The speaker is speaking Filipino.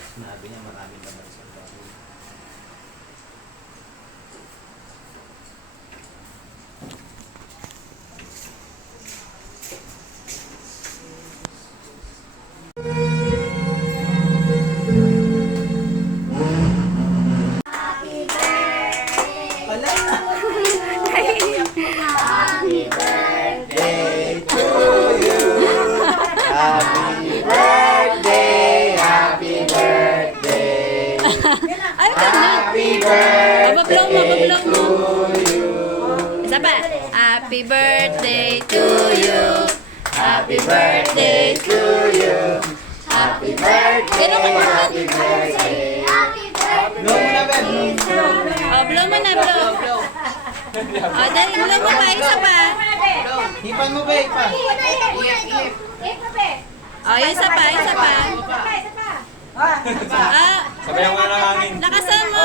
sinabi niya maraming laman sa baboy. Happy birthday to you. Happy birthday, happy birthday. Happy birthday to you. Isa pa. Happy birthday to you. Happy birthday to you. Happy birthday, happy birthday. Blow mo na, Ben. Oh, blow mo na, blow. Oh, dali, blow mo pa. Isa pa. Hipan mo, Ben. Hipan. Oh, isa pa, isa pa. Ah, Sabayan mo na ng hangin. lakasan mo.